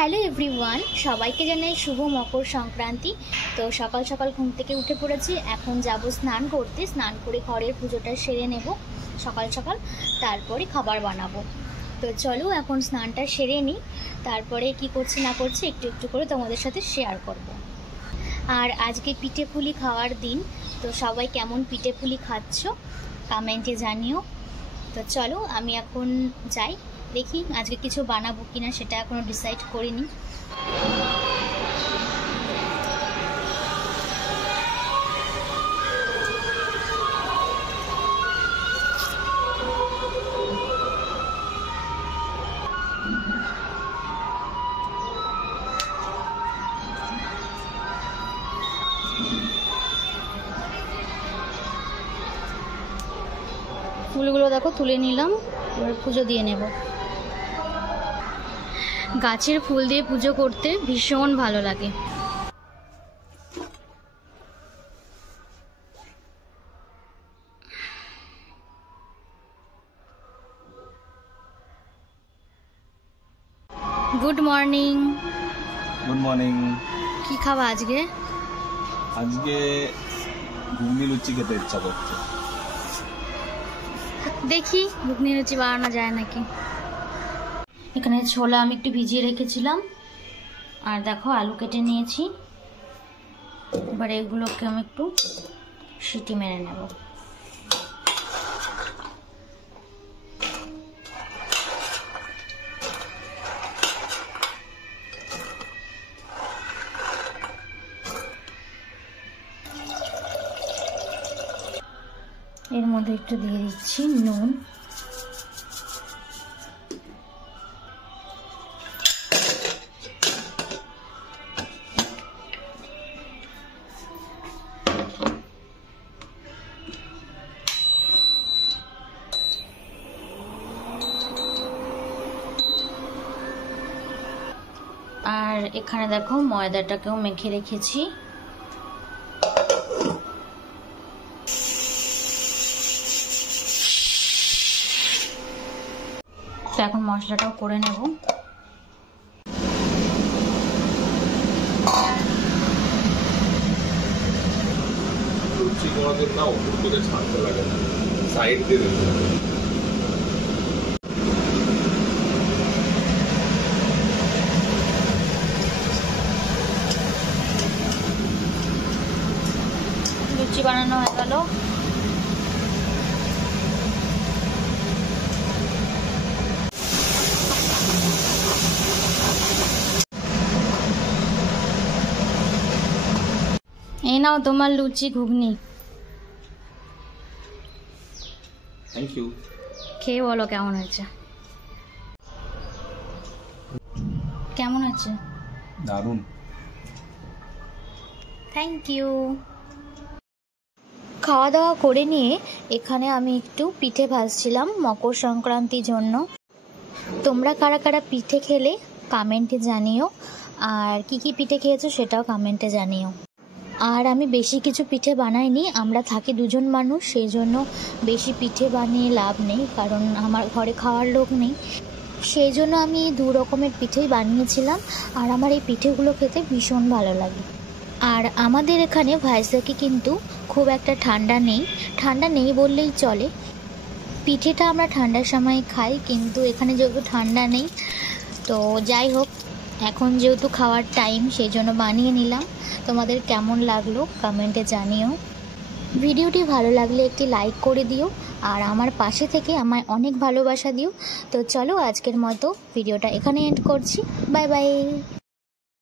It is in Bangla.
হ্যালো এভরিওয়ান, সবাইকে জানাই শুভ মকর সংক্রান্তি। তো সকাল সকাল ঘুম থেকে উঠে পড়েছি। এখন যাব স্নান করতে। স্নান করে ঘরের পুজোটা সেরে নেব সকাল সকাল, তারপরে খাবার বানাবো। তো চলো এখন স্নানটা সেরে নিই, তারপরে কি করছি না করছি একটু একটু করে তোমাদের সাথে শেয়ার করব। আর আজকে পিঠে পুলি খাওয়ার দিন, তো সবাই কেমন পিঠে পুলি খাচ্ছ কমেন্টে জানিও। তো চলো আমি এখন যাই, দেখি আজকে কিছু বানাবো কিনা, সেটা এখনো ডিসাইড করিনি। ফুলগুলো দেখো তুলে নিলাম, এবার পুজো দিয়ে নেব। গাছের ফুল দিয়ে পুজো করতে ভীষণ ভালো লাগে। Good morning. Good morning. কি খাবা আজকে? আজকে ঘুগনি লুচি খেতে ইচ্ছা করছে। দেখি ঘুগনি লুচি বানানো যায় নাকি। এখানে ছোলা আমি একটু ভিজিয়ে রেখেছিলাম, আর দেখো আলু কেটে নিয়েছি। এবার এগুলোকে আমি একটু সিটি মেরে নেব। এর মধ্যে একটু দিয়ে দিচ্ছি নুন। আর এখানে দেখো ময়দাটাকেও মেখে রেখেছি। তো এখন মশলাটাও করে নেব। লুচি করাদের না উপর থেকে ছাড়তে লাগে না, সাইড দিয়ে দিতে হবে। লুচি বানানো হয়ে গেল। এই নাও তোমার লুচি ঘুগনি। Thank you. খেয়ে বলো কেমন হয়েছে। কেমন হয়েছে? দারুণ। Thank you. খাওয়া দাওয়া করে নিয়ে এখানে আমি একটু পিঠে ভাজছিলাম মকর সংক্রান্তির জন্য। তোমরা কারা কারা পিঠে খেলে কমেন্টে জানিও, আর কি কি পিঠে খেয়েছো সেটাও কমেন্টে জানিও। আর আমি বেশি কিছু পিঠে বানাইনি, আমরা থাকি দুজন মানুষ, সেই জন্য বেশি পিঠে বানিয়ে লাভ নেই, কারণ আমার ঘরে খাওয়ার লোক নেই। সেই জন্য আমি 2 রকমের পিঠেই বানিয়েছিলাম, আর আমার এই পিঠেগুলো খেতে ভীষণ ভালো লাগে। আর আমাদের এখানে ভাইজ্যাকে কিন্তু খুব একটা ঠান্ডা নেই বললেই চলে। পিঠেটা আমরা ঠান্ডার সময় খাই, কিন্তু এখানে যেহেতু ঠান্ডা নেই, তো যাই হোক এখন যেহেতু খাওয়ার টাইম, সেই জন্য বানিয়ে নিলাম। তোমাদের কেমন লাগলো কমেন্টে জানিও। ভিডিওটি ভালো লাগলে একটি লাইক করে দিও, আর আমার পাশে থেকে আমায় অনেক ভালোবাসা দিও। তো চলো আজকের মতো ভিডিওটা এখানে এন্ড করছি। Bye bye.